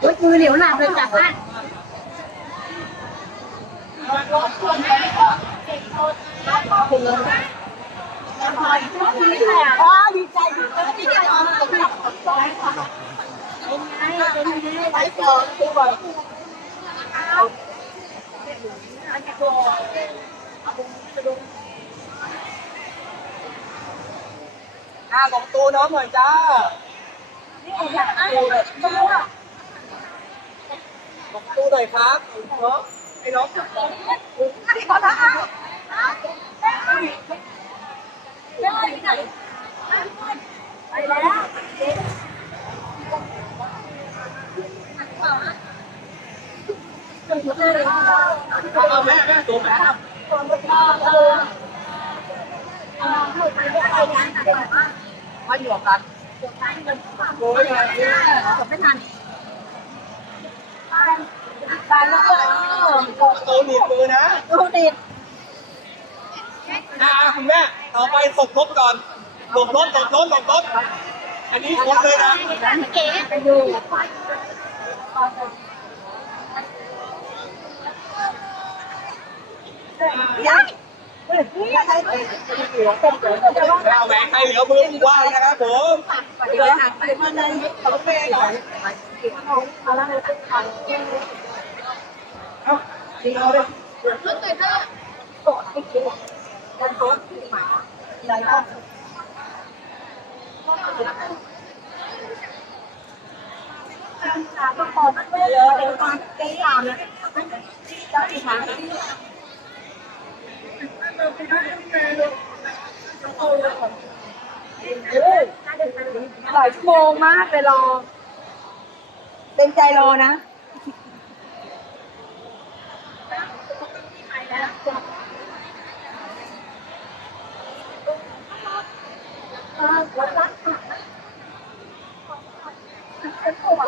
โอ้ยมือเหลียวหลับเลยจ้ะบ้านอ๋อ ดีใจดีใจที่ได้ออกมาเป็นไงไปก่อนไปก่อนอ่าของตูน้องหน่อยจ้าของตูหน่อยครับเนาะให้น้องจับของเอาแม่แม่ตัวแม่มาอยู่กันโอ้ยอะไรเนี่ย ไม่ทัน ไปแล้วก็ตัวหนีบมือนะดูดิดอ่าคุณแม่ต่อไปสมทบก่อนหลบรถหลบรถหลบรถอันนี้คนเลยนะเก๋ไปดูไม่เอาแหวนใครเหลือมือว่างนะครับผมเดี๋ยวหักไปมาในเของแม่หน่อยเอาละ เอาจริงเอาเลยโกรธไม่คิดกันโกรธใหม่อะไรก็ก็พอไม่เยอะเดี๋ยวมาตีตามนะจะอีกครั้หลายชั่วโมงมากเลยรอ เต็มใจรอนะ เ